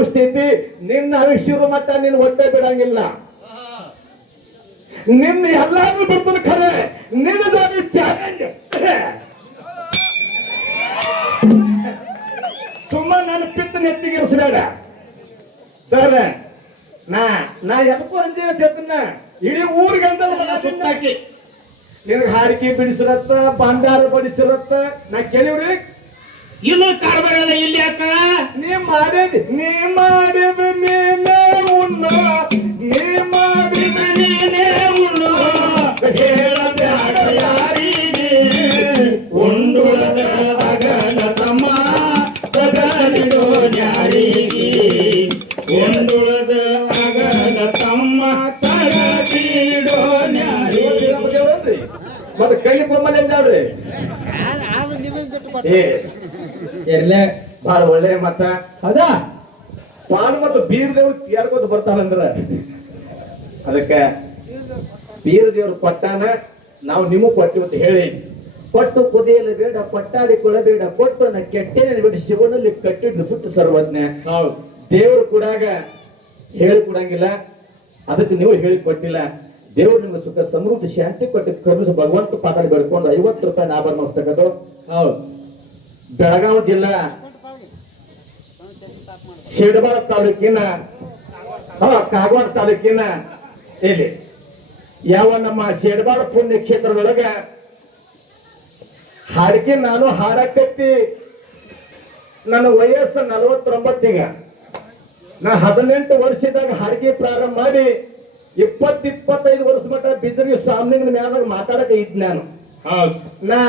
ಕುಸ್ತಿ ಐತಿ. ನಿನ್ನ ಆಯುಷ್ಯರು ಮಟ್ಟ ನಿನ್ನ ಹೊಟ್ಟೆ ಬಿಡಂಗಿಲ್ಲ. ನಿನ್ನ ಎಲ್ಲಾರು ಬಿಡ್ತಾನೆ ಖರೆ, ನಿನ್ನದಾಗಿ ಚಾಲೆಂಜ್. ಸುಮ್ಮ ನನ್ನ ಪಿತ್ತ ನೆತ್ತಿಗೆ ಇರಿಸಬೇಡ ಸರ್. ನಾ ಎದಕ್ಕೂ ಅಂಜೆ ಅಂತ ಹೇಳ್ತೀನ. ಇಡೀ ಊರಿಗೆ ಅಂದಲ್ಲ ಸುತ್ತಾಕಿ ನಿನಗೆ ಹಾರಿಕೆ ಬಿಡಿಸಿರತ್ತ, ಭಂಡಾರ ಬಡಿಸಿರತ್ತ. ನಾ ಕೇಳಿವ್ರಿ ಇನ್ನು ಕಾರ್ಬಾರಲ್ಲ ಇಲ್ಲಿ ಯಾಕ? ನೀ ಮಾಡಿದ ನೀನೇ ಉಣ್ಣು, ನೀ ಮಾಡಿದ ನೀನೇ ಉಣ್ಣು, ಹೇಳಬ್ಯಾಡ ಯಾರಿಗೆ ಉಂಡುಳದ ಅಗಲ ತಮ್ಮ ತಗಲಿಡೋ ನ್ಯಾರಿಗೆ, ಉಂಡುಳದ ಅಗಲ ತಮ್ಮ ತಗಲಿಡೋ ನ್ಯಾರಿಗೆ. ಮತ್ತೆ ಕೈಲಿ ಕೊಮ್ಮಲ್ಲಿ ಅಂದ್ರಿ ಬಹಳ ಒಳ್ಳೆ ಮತ್ತ ಹೌದಾ. ಪಾಲು ಮತ್ತು ಬೀರ ದೇವ್ರು ಕೇಳ್ಕೊತ ಬರ್ತಾನಂದ್ರ ಅದಕ್ಕೆ ಬೀರ ದೇವ್ರು ಕೊಟ್ಟಾನ, ನಾವು ನಿಮಗ್ ಕೊಟ್ಟಿವಿ ಅಂತ ಹೇಳಿ. ಕೊಟ್ಟು ಕುದಿಯಲು ಬೇಡ, ಕೊಟ್ಟಾಡಿಕೊಳ್ಳಬೇಡ, ಕೊಟ್ಟು ನ ಕೆಟ್ಟೇನ ಬಿಟ್ಟು ಶಿವನಲ್ಲಿ ಕಟ್ಟಿದ್ದು ಬಿಟ್ಟು ಸರ್ವಜ್ಞ. ದೇವ್ರು ಕೂಡಾಗ ಹೇಳಿ ಕೊಡಂಗಿಲ್ಲ, ಅದಕ್ಕೆ ನೀವು ಹೇಳಿ ಕೊಟ್ಟಿಲ್ಲ. ದೇವ್ರು ನಿಮ್ಗೆ ಸುಖ ಸಮೃದ್ಧಿ ಶಾಂತಿ ಕೊಟ್ಟು ಕರುಣಿಸಿ ಭಗವಂತ ಪಾದ ಬೆಳ್ಕೊಂಡು 50 ರೂಪಾಯಿ ಆಭರಣ ಹೊಸ್ತಕ್ಕದು. ಹೌದು, ಬೆಳಗಾವಿ ಜಿಲ್ಲಾ ಶಿಡ್ಬಾಳ ತಾಲೂಕಿನ ಕಾಗವಾಡ ತಾಲೂಕಿನ ಇಲ್ಲಿ ಯಾವ ನಮ್ಮ ಶಿಡ್ಬಾಳ ಪುಣ್ಯ ಕ್ಷೇತ್ರದೊಳಗ ಹಾಡಿಕೆ ನಾನು ಹಾಡಕತ್ತಿ. ನನ್ನ ವಯಸ್ಸು 49. ನಾ 18 ವರ್ಷದಾಗ ಹಾಡಿಕೆ ಪ್ರಾರಂಭ ಮಾಡಿ 20-25 ವರ್ಷ ಮಟ್ಟ ಬಿದ್ರಿಗೆ ಸ್ವಾಮಿನ ಮ್ಯಾಲ ಮಾತಾಡಕ ಇದ್ ನಾನು. ನಾ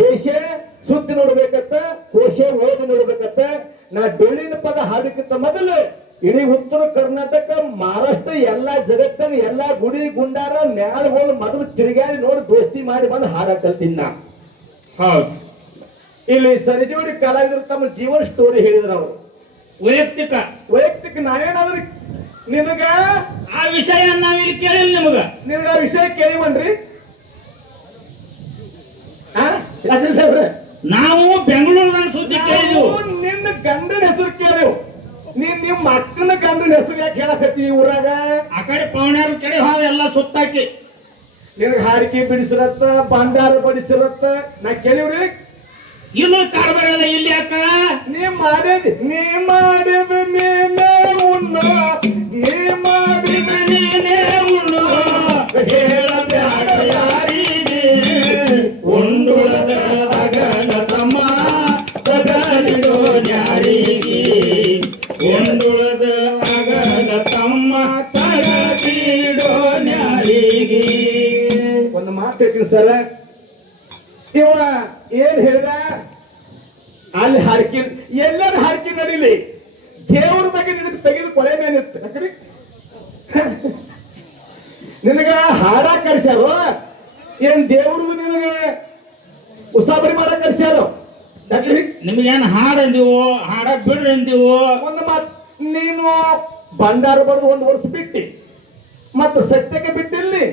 ದೇಶ ಸುದ್ದಿ ನೋಡ್ಬೇಕತ್ತ, ಕೋಶ ಓದಿ ನೋಡ್ಬೇಕತ್ತ. ನಾ ಡೊಳ್ಳಿನ ಪದ ಹಾಡಕ್ಕಿಂತ ಮೊದಲು ಇಡೀ ಉತ್ತರ ಕರ್ನಾಟಕ, ಮಹಾರಾಷ್ಟ್ರ, ಎಲ್ಲಾ ಜಗತ್ತಾಗ ಎಲ್ಲಾ ಗುಡಿ ಗುಂಡಾರ ಮ್ಯಾಲಗಳು ಮೊದಲು ತಿರುಗಾಡಿ ನೋಡಿ ದೋಸ್ತಿ ಮಾಡಿ ಬಂದು ಹಾಡಕ್ ಕಲ್ತೀನಿ ನಾ. ಇಲ್ಲಿ ಸರಿಜೋಡಿ ಕಲಾವಿದರು ತಮ್ಮ ಜೀವನ ಸ್ಟೋರಿ ಹೇಳಿದ್ರು. ಅವರು ವೈಯಕ್ತಿಕ ನಾವೇನಾದ್ರೂ ನಿನಗ ಆ ವಿಷಯ ನಾವಿಲ್ಲಿ ಕೇಳಿಲ್ಲ. ನಿನಗ ಆ ವಿಷಯ ಕೇಳಿವನ್ರಿ? ನಾವು ಬೆಂಗಳೂರಿನ ಸುದ್ದಿ ಕೇಳಿದೆವು. ನಿನ್ನ ಗಂಡನ ಹೆಸರು ಕೇಳಿವು. ನಿಮ್ಮ ಅಕ್ಕನ ಗಂಡನ ಹೆಸರು ಯಾಕೆ ಹೇಳಕತ್ತಿ ಊರಾಗ? ಆ ಕಡೆ ಪವನ್ಯಾರ ಕಡೆ ಹೋದ ಎಲ್ಲ ಸುತ್ತಾಕಿ ನಿನಗೆ ಹಾರಿಕೆ ಬಿಡಿಸಿರತ್ತ, ಭಂಡಾರ ಬಡಿಸಿರತ್ತ. ನಾ ಕೇಳಿವ್ರಿ ಇನ್ನು ಕಾರ್ಬಾರಲ್ಲ ಇಲ್ಲಿ ಯಾಕ? ನೀ ಮಾಡಿದ ನೀನೇ ಉಣ್ಣು, ನೀ ಮಾಡಿದ ನೀನೇ ಉಣ್ಣು, ಹೇಳಬ್ಯಾಡ ಯಾರಿಗೆ ಉಂಡುಳದ ಅಗಲ ತಮ್ಮ ತಗಲಿಡೋ ನ್ಯಾರಿಗೆ, ಉಂಡುಳದ ಅಗಲ ತಮ್ಮ ತಗಲಿಡೋ ನ್ಯಾರಿಗೆ. ಒಂದು ಮಾತು ಹೇಳ್ತೀನಿ ಸರ, ಇವ ಏನ್ ಹೇಳಿದ ಅಲ್ಲಿ ಹಾಡ್ಕಿ ಎಲ್ಲರ ಹಾಡ್ಕಿ ನಡೀಲಿ, ದೇವ್ರ ಬಗ್ಗೆ ನಿನಗೆ ತೆಗೆದು ಕೊಳೆ ಮೇನಿತ್ತು. ನಿನಗ ಹಾಡ ಕರ್ಸ್ಯಾರು ಏನ್ ದೇವ್ರದು ನಿನಗೆ ಉಸಾಬರಿ ಮಾಡಕ್ ಕರ್ಸ್ಯಾರು? ನಿಮ್ಗೇನ್ ಹಾಡ್ ಅಂದಿವು, ಹಾಡ ಬಿಡ್ರಿ ಅಂದಿವು. ಒಂದು ಮಾತು, ನೀನು ಭಂಡಾರ ಬಡ್ದು 1 ವರ್ಷ ಬಿಟ್ಟಿ, ಮತ್ತು ಸತ್ಯಕ್ಕೆ ಬಿಟ್ಟಿಲ್ಲಿ.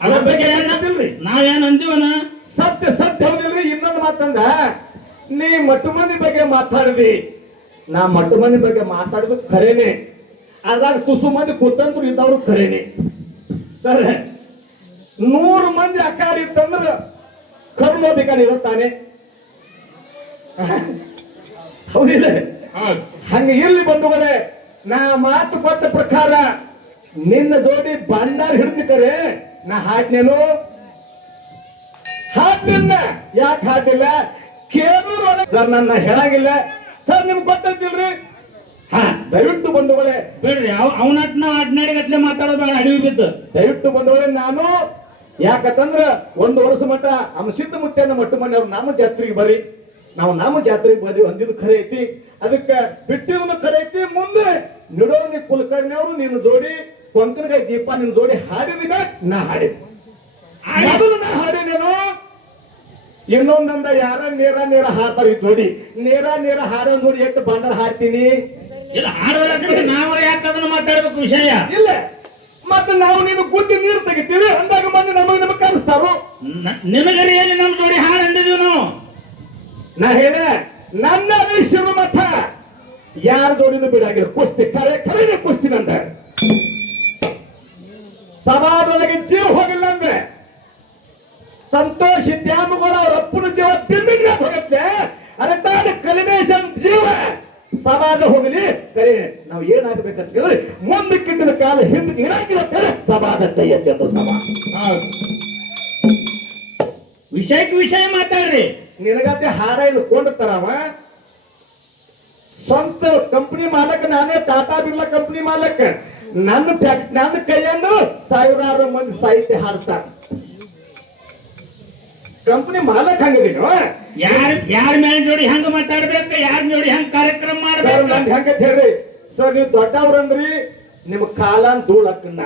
ಅದ್ರ ಬಗ್ಗೆ ಏನಂದಿಲ್ರಿ? ನಾವೇನ್ ಅಂದಿವನ? ಸತ್ಯ ಹೌದಿಲ್ರಿ? ಇನ್ನೊಂದು ಮಾತಂದ, ನೀ ಮಟ್ಟು ಮಂದಿ ಬಗ್ಗೆ ಮಾತಾಡಿದಿ. ನಾ ಮಟ್ಟು ಮಂದಿ ಬಗ್ಗೆ ಮಾತಾಡಿದ್ ಖರೇನೆ, ಅದ್ರಾಗ ತುಸು ಮಂದಿ ಕುತಂತ್ರು ಇದ್ದವ್ರು ಖರೇನೆ ಸರ್. 100 ಮಂದಿ ಅಕ್ಕಾಡಿ ಇತ್ತಂದ್ರ ಕರ್ಮ ಬೇಕಾಡಿ ಇರುತ್ತಾನೆ, ಹೌದಿಲ್ಲ? ಹಂಗ ಇಲ್ಲಿ ಬಂಧುಗಳೇ, ನಾ ಮಾತು ಕೊಟ್ಟ ಪ್ರಕಾರ ನಿನ್ನ ಜೋಡಿ ಭಂಡಾರ ಹಿಡಿದಿಕ್ಕರೆ ನಾ ಹಾಡ್ನೇನು ಹಾಡ್ನಿಲ್ಲ. ಯಾಕೆ ಹಾಡಿಲ್ಲ ಕೇಳೂರು ಸರ್, ನನ್ನ ಹೇಳಂಗಿಲ್ಲ ಸರ್. ನಿಮ್ಗೆ ಗೊತ್ತಿಲ್ರಿ? ದಯವಿಟ್ಟು ಬಂಧುಗಳೇ ಬೇಡ್ರಿ, ಅವನಟ್ನ ಅಡ್ನಾಡಿಗತ್ಲೆ ಮಾತಾಡೋದು ಬೇಡ, ಅಡಿವಿ ಬಿದ್ದು. ದಯವಿಟ್ಟು ಬಂಧುಗಳೇ, ನಾನು ಯಾಕಂದ್ರ 1 ವರ್ಷ ಮಟ್ಟ ಸಿದ್ಧ ಮುತ್ತೇನ ಮಟ್ಟು ಮನೆ ಅವ್ರು ನಾಮ ಜಾತ್ರೆಗೆ ಬರ್ರಿ, ನಾವು ನಾಮ ಜಾತ್ರೆಗೆ ಬರ್ರಿ ಅಂದಿದ್ದು ಖರೆ ಐತಿ. ಅದಕ್ಕೆ ಬಿಟ್ಟಿದ್ದು ಖರೆ ಐತಿ. ಮುಂದೆ ನಿಡೋನಿ ಕುಲಕರ್ಣಿ ಅವರು ನಿನ್ನ ಜೋಡಿ ಕೊಂಕನಗಾಯಿ ದೀಪ ನಿನ್ನ ಜೋಡಿ ಹಾಡಿದಿನ ನಾ ಹಾಡಿದ್ ನಾ ಹಾಡಿನೇನು. ಇನ್ನೊಂದಂದ ಯಾರ ನೇರ ಹಾಡ್ತಾರ ಈ ಜೋಡಿ, ನೇರ ಹಾಡೋ ಜೋಡಿ ಎಷ್ಟು ಬಂಡಾರ ಹಾಡ್ತೀನಿ. ಇಲ್ಲ ನಾವು ಯಾಕೆ ಅದನ್ನ ಮಾತಾಡ್ಬೇಕು ವಿಷಯ ಇಲ್ಲ. ಮತ್ತೆ ನಾವು ನೀನು ಗುಡ್ಡಿ ನೀರು ತೆಗಿತೀವಿ ಅಂದಾಗ ಮಂದಿ ನಮಗ್ ಕರೆಸ್ತಾರು. ನಿನಗರಿಯಲ್ಲಿ ನಮ್ ಜೋಡಿ ಹಾಡು ಅಂದಿದ್ವಿ ನಾವು. ನಾ ಹೇಳ ನನ್ನ ಶುರು ಮಠ ಯಾರ ಜೋಡಿನೂ ಬಿಡಾಗಿಲ್ಲ ಕುಸ್ತಿ ಖರೇನೆ ಕುಸ್ತಿ ನಂದ ಸಮಾಜದೊಳಗೆ ಜೀವ ಹೋಗಿಲ್ಲ ಅಂದ್ರೆ ಸಂತೋಷ್ ದ್ಯಾಮಗಳು ಅವ್ರ ಅಪ್ಪನ ಜೀವ ತಿಂದಿಲ್ಲ ಹೋಗತ್ತೆ ಅರಟಾದ ಕಲಿಮೇಶನ್ ಜೀವ ಸಮಾಜ ಹೋಗಲಿ ಕರೆ ನಾವು ಏನಾಗಬೇಕಂತ ಹೇಳಿದ್ರೆ ಮುಂದಕ್ಕಿಟ್ಟಿದ ಕಾಲ ಹಿಂದಕ್ಕೆ ಇಡಾಕಿಲ್ಲ ಸಮಾಜ ಕೈಯತ್ತೆ ಅಂತ ಸಮಾಜ ವಿಷಯಕ್ಕೆ ವಿಷಯ ಮಾತಾಡ್ರಿ. ನಿನಗತ್ತೆ ಹಾಡ ಕೊಂಡಿರ್ತಾರವ ಸ್ವಂತ ಕಂಪನಿ ಮಾಲಕ ನಾನೇ ಟಾಟಾ ಬಿರ್ಲಾ ಕಂಪನಿ ಮಾಲಕ ನನ್ನ ಕೈಯನ್ನು ಸಾವಿರಾರು ಮಂದಿ ಸಾಹಿತ್ಯ ಹಾಡ್ತಾರ ಕಂಪನಿ ಮಾಲಕ್ ಹಂಗದೀನು ಯಾರ ಮೇಲೆ ಜೋಡಿ ಹೆಂಗ ಮಾತಾಡ್ಬೇಕು ಯಾರ ಜೋಡಿ ಹೆಂಗ್ ಕಾರ್ಯಕ್ರಮ ಮಾಡ್ಬೇಕು ನಂದು ಹೆಂಗತ್ ಹೇಳ್ರಿ ಸರ್ ನೀವು ದೊಡ್ಡವ್ರಂದ್ರಿ ನಿಮ್ ಕಾಲನ್ ಧೂಳಕ್ಕನ್ನ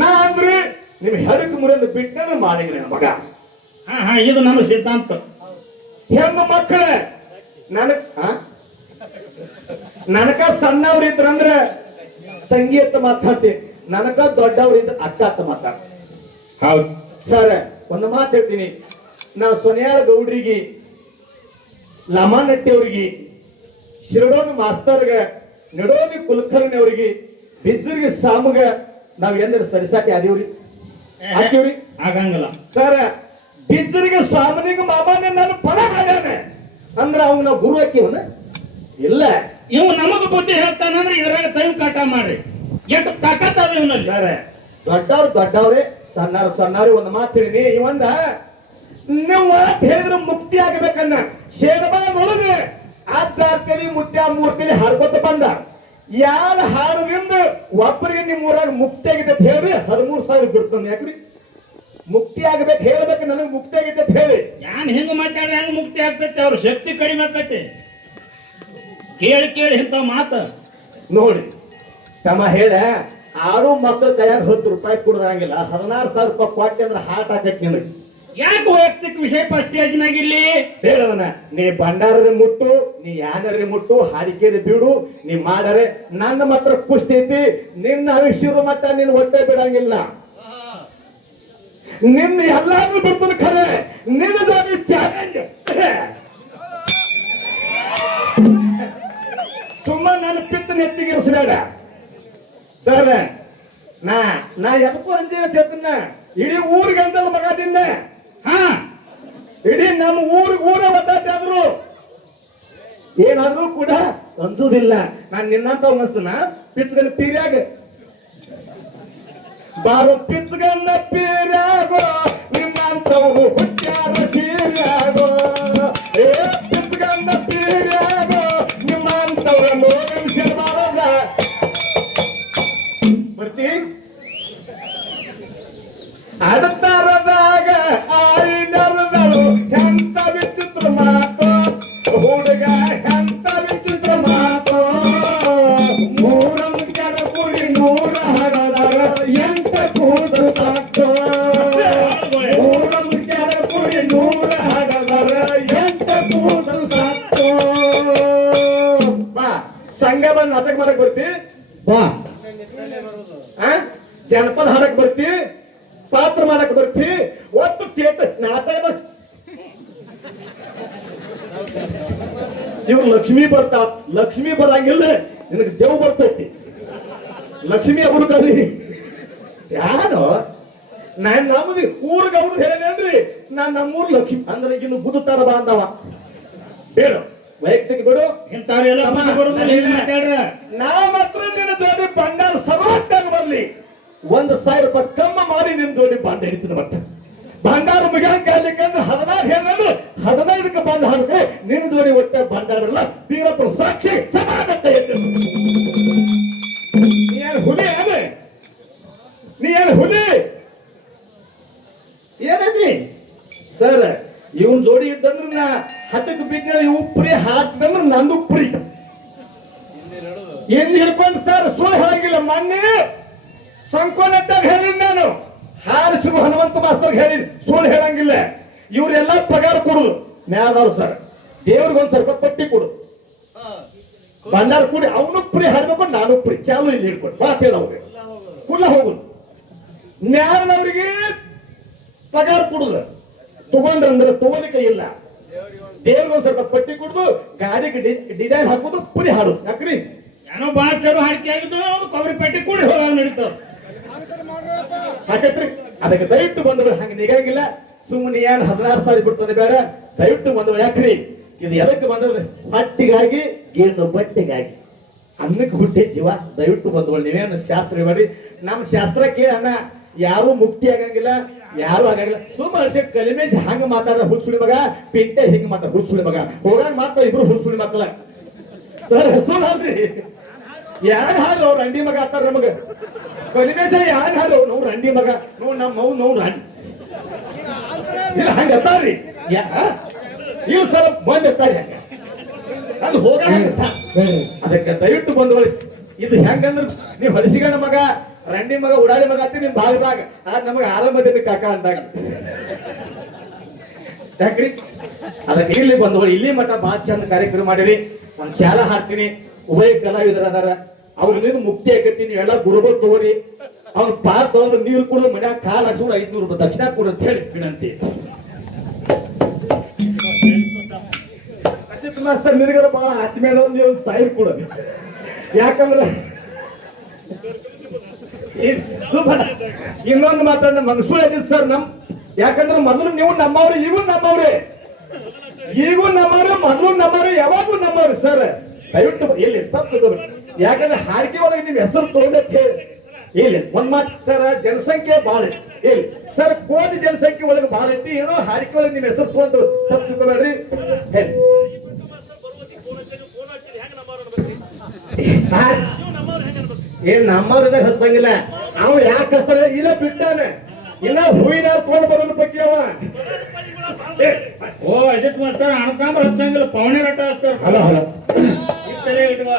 ನಾ ಅಂದ್ರಿ ನಿಮ್ ಹೆಡಕ್ ಮುರಿಯಂದು ಬಿಟ್ಟಂದ್ರೆ ಮಾಡಿದ್ರಿ ನನ್ನ ಮಗ. ಹಾ ಇದು ನಮ್ಮ ಸಿದ್ಧಾಂತ. ಹೆಣ್ಣು ಮಕ್ಕಳ ನನಕ ಸಣ್ಣವ್ರ ಇದ್ರಂದ್ರೆ ತಂಗಿ ಅಂತ ಮಾತಾಡ್ತೀನಿ, ನನಗ ದೊಡ್ಡವ್ರ ಇದ್ರ ಅಕ್ಕ ಅಂತ ಮಾತಾಡ. ಹೌದು ಸರ್ ಒಂದು ಮಾತು ಹೇಳ್ತೀನಿ, ನಾ ಸೊನ್ಯಾಳ ಗೌಡ್ರಿಗೆ ಲಮಾನಟ್ಟಿ ಅವ್ರಿಗೆ ಶಿರಡೋನಿ ಮಾಸ್ತರ್ಗ ನಡೋನಿ ಕುಲಕರ್ಣಿ ಅವ್ರಿಗೆ ಬಿದ್ದರಿಗೆ ಸಾಮುಗ ನಾವ್ ಎಂದ್ರೆ ಸರಿಸಾಟಿ ಆದಿವ್ರಿ ಹಾಕಿವ್ರಿ ಆಗಂಗಿಲ್ಲ ಸರ್. ಬಿದ್ದರಿಗೆ ಸಾಮನಿಗೆ ಮಾಮಾನೆ ನಾನು ಫಲ ಮಾಡ್ಯಾನೆ ಅಂದ್ರ ಅವ್ ನಾವು ಗುರು ಹಾಕಿವನ ಇಲ್ಲ. ಇವ್ ನಮಗ ಬುದ್ಧಿ ಹೇಳ್ತಾನಂದ್ರೆ ಇದ್ರಾಗ ಟೈಮ್ ಕಾಟ ಮಾಡ್ರಿ ಎಷ್ಟು ತಾಕತ್ ಅದ ಇವನಲ್ಲಿ. ಸರ್ ದೊಡ್ಡವ್ರೆ ಸಣ್ಣವ್ರಿ ಒಂದು ಮಾತು ಹೇಳಿನಿ ಇವಂದ ನೀವು ಹೇಳಿದ್ರೆ ಮುಕ್ತಿ ಆಗಬೇಕನ್ನ ಶೇರಬಾದೊಳಗೆ ಆಚಾರ್ಯಲಿ ಮುತ್ಯ ಮೂರ್ತಿಲಿ ಹಾಡ್ಕೊತ ಬಂದ ಯಾರ ಹಾಡದಿಂದ ಒಬ್ಬರಿಗೆ ನಿಮ್ಮ ಊರಾಗ ಮುಕ್ತಿ ಆಗಿದೆ ಅಂತ ಹೇಳಿ 13,000 ಬಿಡ್ತಾನೆ. ಯಾಕ್ರಿ ಮುಕ್ತಿ ಆಗ್ಬೇಕು ಹೇಳ್ಬೇಕು ನನಗೆ ಮುಕ್ತಿ ಆಗಿದೆ ಅಂತ ಹೇಳಿ ಯಾನ್ ಹೆಂಗ ಮಾತಾಡ್ರೆ ಹೆಂಗ ಮುಕ್ತಿ ಆಗ್ತೈತಿ ಅವ್ರ ಶಕ್ತಿ ಕಡಿಮೆ ಆಕತಿ. ಕೇಳಿ ಇಂಥ ಮಾತ ನೋಡಿ ತಮ್ಮ ಹೇಳ ಆರು ಮಕ್ಕಳ ಕೈಯಾಗ 10 ರೂಪಾಯಿ ಕೊಡದಂಗಿಲ್ಲ 16,000 ರೂಪಾಯಿ ಕೊಟ್ಟೆ ಅಂದ್ರೆ ಹಾಟ್ ಹಾಕೈತಿ ನಿನಗೆ. ಯಾಕೆ ವೈಯಕ್ತಿಕ ವಿಷಯ ಸ್ಟೇಜ್ ಮ್ಯಾಗಿಲ್ಲಿ ಹೇಳವನ ನೀ ಬಂಡಾರರಿ ಮುಟ್ಟು ನೀ ಯಾನರಿ ಮುಟ್ಟು ಹಾಡಿಕೆರಿ ಬಿಡು ನೀ ಮಾಡರೆ ನನ್ನ ಮಾತ್ರ ಕುಸ್ತಿ ಐತಿ. ನಿನ್ನ ಅವಿಷ್ಯರು ಮಟ್ಟ ನಿನ್ನ ಹೊಟ್ಟೆ ಬಿಡಂಗಿಲ್ಲ. ನಿನ್ನ ಎಲ್ಲಾರು ಬಿಡ್ತಾನೆ ಖರೆ ನಿನ್ನದಾಗಿ ಚಾಲೆಂಜ್ ಸುಮ್ಮ ನನ್ನ ಪಿತ್ತ ನೆತ್ತಿಗಿರಿಸಬೇಡ ಸರ್. ನಾ ಎದಕ್ಕೂ ಅಂಜೆ ಅಂತ ಹೇಳ್ತೀನ ಇಡೀ ಊರಿಗೆ ಅಂತಲ್ಲ ಮಗ ದಿನ. ಹಾ ಇಡೀ ನಮ್ಮ ಊರ ಒದ್ದಾಡ್ರು ಏನಾದ್ರೂ ಕೂಡ ಅಂಜುದಿಲ್ಲ. ನಾನ್ ನಿನ್ನಂತ ಅನಿಸ್ತನ ಪಿತ್ಗನ ಪೀರ್ಯಾಗ ಬಾರು ಪಿತ್ಗನ್ನ ಪೀರ್ಯಾಗೋ ನಿನ್ನಂತವು ಹುಟ್ಟ್ಯಾರ ಸೀರ್ಯಾಗೋ ಏ ಪಿತ್ಗನ್ನ ಪೀರ್ಯಾಗೋ ನಿಮ್ಮಂತವ್ರ ನೋಗನ್ಸಿರ್ಬಾರದ ಬರ್ತಿ ಅಡತಾರದಾಗ ಆಯಿನರದಳು ಎಂತ ವಿಚಿತ್ರ ಮಾತು ಹುಡುಗ ಎಂತ ವಿಚಿತ್ರ ಮಾತು. ಮೂರಂಕರ ಕುಡಿ 100 ಹರದರ ಎಂತ ಕೂದ ಸಾಕು. ಮೂರಂಕರ ಕುಡಿ 100 ಹರದರ ಎಂತ ಕೂದ ಸಾಕು. ಬಾ ಸಂಘ ಬಂದು ನಾಟಕ ಮಾಡಕ್ ಬರ್ತಿ ಬಾ. ಜನಪದ ಹಾಡಕ್ ಬರ್ತಿ ಪಾತ್ರ ಮಾಡಕ್ ಬರ್ತಿ ಒಟ್ಟು ನಾಟಕದ ಇವ್ರು ಲಕ್ಷ್ಮಿ ಲಕ್ಷ್ಮಿ ಬರಂಗಿಲ್ಲ ನಿನಗೆ ದೇವ್ ಬರ್ತೈತಿ. ಲಕ್ಷ್ಮಿ ಅವರು ಕಲಿ ಯಾರು ನಾನ್ ನಮ್ಮದು ಊರ್ಗ ಅವ್ರು ಹೇಳೇನ್ರಿ ನಾನ್ ನಮ್ಮೂರ್ ಲಕ್ಷ್ಮಿ ಅಂದ್ರೆ ಇನ್ನು ಬುದುತ್ತಾರ ಬಾಂಧವ ಬೇರು ವೈಯಕ್ತಿಕ ಬಿಡು. ನಾ ಮಾತ್ರ ನಿನ್ನ ಜೋಡಿ ಭಂಡಾರ ಸರ್ವತ್ತಾಗ ಬರ್ಲಿ 1,000 ರೂಪಾಯಿ ಕಮ್ಮ ಮಾಡಿ ನಿನ್ ಜೋಡಿ ಬಾಂಡ್ ಹಿಡಿತೀನಿ. ಮತ್ತೆ ಭಂಡಾರ ಮುಗಿಯಂಗ್ ಕಾಯ್ಲಿಕ್ಕಂದ್ರೆ 16 ಹೇಳಿದ್ರೆ 15ಕ್ಕೆ ಬಂದ್ ಹಾಕಿದ್ರೆ ನಿನ್ನ ಜೋಡಿ ಒಟ್ಟೆ ಭಂಡಾರ ಬಿಡಲ್ಲ. ಬೀರಪ್ಪನ ಸಾಕ್ಷಿ ಸಮಾಗತ್ತ ನೀ ಏನು ಹುಲಿ ಅದೇ ನೀ ಏನು ಹುಲಿ ಏನದಿ ಸರ್. ಇವನ್ ಜೋಡಿ ಇದ್ದಂದ್ರೆ ನಾ ಹಟ್ಟಕ್ಕೆ ಬಿದ್ದ ಉಪ್ರಿ ಹಾಕ್ದಂದ್ರೆ ನಂದು ಉಪ್ರಿ ಎಂದು ಹಿಡ್ಕೊಂಡು ಸರ್ ಸುಳ್ಳು ಹೇಳಂಗಿಲ್ಲ. ಮೊನ್ನೆ ಸಂಕೋನಟ್ಟಾಗ ಹೇಳಿನಿ ನಾನು ಹಾರಿಸಿರು ಹನುಮಂತ ಮಾಸ್ತರ್ ಹೇಳಿನಿ ಸುಳ್ಳು ಹೇಳಂಗಿಲ್ಲ. ಇವ್ರೆಲ್ಲ ಪಗಾರ ಕೊಡುದು ನ್ಯಾಯದವ್ರು ಸರ್. ದೇವ್ರಿಗೊಂದ್ ಸ್ವಲ್ಪ ಪಟ್ಟಿ ಕೊಡು ಭಂಡಾರ ಕೂಡಿ ಅವನು ಪ್ರಿ ಹಾಡ್ಬೇಕು ನಾನು ಪ್ರಿ ಚಾಲು ಇಲ್ಲಿ ಹಿಡ್ಕೊಂಡು ಮಾತು ಹೇಳವ್ರಿ ಕುಲ್ಲ ಹೋಗುದು. ನ್ಯಾಯದವ್ರಿಗೆ ಪಗಾರ ಕೊಡುದು ತಗೊಂಡ್ರಂದ್ರೆ ತಗೋಲಿಕ್ಕೆ ಇಲ್ಲ ದೇವ್ರಿಗೆ ಒಂದ್ ಸ್ವಲ್ಪ ಪಟ್ಟಿ ಕುಡ್ದು ಗಾಡಿಗೆ ಡಿಸೈನ್ ಹಾಕುದು ಪುಡಿ ಹಾಡು ಯಾಕ್ರಿ ಏನೋ ಬಾಳ ಚಲೋ ಹಾಡಿಕೆ ಆಗಿದ್ದು ಅವ್ನು ಕೊಬ್ಬರಿ ಪೆಟ್ಟಿ ಕೂಡಿ ಹೋಗ ನಡೀತದ ಹಾಕತ್ರಿ ಅದಕ್ಕೆ ದಯವಿಟ್ಟು ಬಂದವರು ಹಂಗ ನಿಗಂಗಿಲ್ಲ ಸುಮ್ಮನೆ ಏನ್ 16,000 ಬಿಡ್ತಾನೆ ಬೇಡ ದಯವಿಟ್ಟು ಬಂದವರು ಯಾಕ್ರಿ ಇದು ಎದಕ್ಕೆ ಬಂದದ ಹೊಟ್ಟಿಗಾಗಿ ಏನು ಬಟ್ಟೆಗಾಗಿ ಅನ್ನಕ್ಕೆ ಹುಟ್ಟಿ ಜೀವ ದಯವಿಟ್ಟು ಬಂದವರು ನೀವೇನು ಶಾಸ್ತ್ರ ಬೇಡ್ರಿ ನಮ್ಮ ಶಾಸ್ತ್ರಕ್ಕೆ ಅನ್ನ ಯಾರು ಮುಕ್ತಿ ಆಗಂಗಿಲ್ಲ ಯಾರು ಆಗಂಗಿಲ್ಲ ಸುಮ್ಮನೆ ಕಲಿಮೇಜ್ ಹಂಗ ಮಾತಾಡ ಹುಸುಳಿ ಮಗ ಪಿಂಟೆ ಹಿಂಗ ಮಾತಾಡ ಹುಸುಳಿ ಮಗ ಹೋಗಾಗ ಮಾತ್ರ ಇಬ್ರು ಹುಸುಳಿ ಮಕ್ಕಳ ಸರ್ ಸುಳ್ಳಿ ಯಾರು ಹಾಡು ಅವ್ರ ಅಂಡಿ ಮಗ ಆತಾರ ನಮಗ ಕಲಿಮೇಜ ಯಾರು ಹಾಡು ನಾವು ರಂಡಿ ಮಗ ನೋವು ನಮ್ಮ ಮೌ ನೋವು ರಂಡಿ ಇಲ್ಲ ಹಂಗ ಅತ್ತಾರ್ರಿ ಇವ್ ಸಲ ಬಂದ್ ಇರ್ತಾರ ಹಂಗ ಅದು ಹೋಗ ಅದಕ್ಕೆ ದಯವಿಟ್ಟು ಬಂದವರು ಇದು ಹೆಂಗಂದ್ರ ನೀವು ಹಲಸಿಗಣ್ಣ ಮಗ ರಂಡಿ ಮಗ ಉಡಾಳಿ ಮಗ ಅಂತೀರಿ ನಿಮ್ ಭಾಗದಾಗ ಅದ್ ನಮಗ ಆರಂಭದಲ್ಲಿ ಕಾಕ ಅಂದಾಗ ಯಾಕ್ರಿ ಅದಕ್ಕೆ ಇಲ್ಲಿ ಬಂದವರು ಇಲ್ಲಿ ಮಠ ಬಹಳ ಚಂದ ಕಾರ್ಯಕ್ರಮ ಮಾಡಿರಿ ಒಂದ್ ಚಾಲ ಹಾಕ್ತೀನಿ ಉಭಯ ಕಲಾವಿದರ ಅದಾರ ಅವ್ರಿಂದ ಮುಕ್ತಿ ಆಕತಿ ನೀವೆಲ್ಲ ಗುರುಬರ್ ತಗೋರಿ ಅವ್ನ ಪಾರ್ ತೊಳೆದು ನೀರು ಕುಡಿದು ಮನ್ಯಾಗ ಕಾಲ್ ಹಾಕ್ಸ್ಕೊಂಡು 500 ರೂಪಾಯಿ ದಕ್ಷಿಣ ಕೊಡು ಅಂತ ಹೇಳಿ ವಿನಂತಿ ಅಜಿತ್ ಮಾಸ್ತರ್ ನಿನಗರ ಬಹಳ ಆತ್ಮೀಯದವ್ರು ನೀವು ಒಂದು ಸಾವಿರ ಕೊಡೋದು ಯಾಕಂದ್ರೆ ಇನ್ನೊಂದು ಮಾತಾಡ ಮನಸೂರು ಅಜಿತ್ ಸರ್ ನಮ್ ಯಾಕಂದ್ರೆ ಮೊದಲು ನೀವು ನಮ್ಮವ್ರು ಈಗೂ ನಮ್ಮವ್ರೆ ಮೊದಲು ನಮ್ಮವ್ರೆ ಯಾವಾಗೂ ನಮ್ಮವ್ರಿ ಸರ್ ದಯವಿಟ್ಟು ಎಲ್ಲಿ ತಪ್ಪು ಯಾಕಂದ್ರೆ ಹಾಡಿಕೆ ಒಳಗೆ ನಿಮ್ ಹೆಸರು ತಗೊಂಡಂತ ಹೇಳಿ ಇಲ್ಲಿ ಒಂದ್ ಮಾತು ಸರ್ ಜನಸಂಖ್ಯೆ ಬಾಳ ಇಲ್ಲಿ ಸರ್ ಕೋಟಿ ಜನಸಂಖ್ಯೆ ಒಳಗೆ ಬಾಳ ಐತಿ ಏನೋ ಹಾಡಿಕೆ ಒಳಗೆ ನಿಮ್ ಹೆಸರು ತಗೊಂಡು ತಪ್ಪು ತಿಳ್ಕೊಬೇಡ್ರಿ ಹೇಳಿ ಏನ್ ನಮ್ಮವ್ರದಾಗ ಹಚ್ಚಂಗಿಲ್ಲ ಅವ ಯಾಕೆ ಹಚ್ತಾನೆ ಇಲ್ಲ ಬಿಟ್ಟಾನೆ ಇನ್ನ ಹೂವಿನ ತಗೊಂಡು ಬರೋದ್ರ ಬಗ್ಗೆ ಅವ ಓ ಅಜಿತ್ ಮಾಸ್ತರ್ ಅಣತಾಂಬ್ರ ಹಚ್ಚಂಗಿಲ್ಲ ಪವಣಿ ರಟ್ಟ ಹಚ್ತಾರ ಹಲೋ ಹಲೋ ತಲೆ ಇಟ್ಕೋ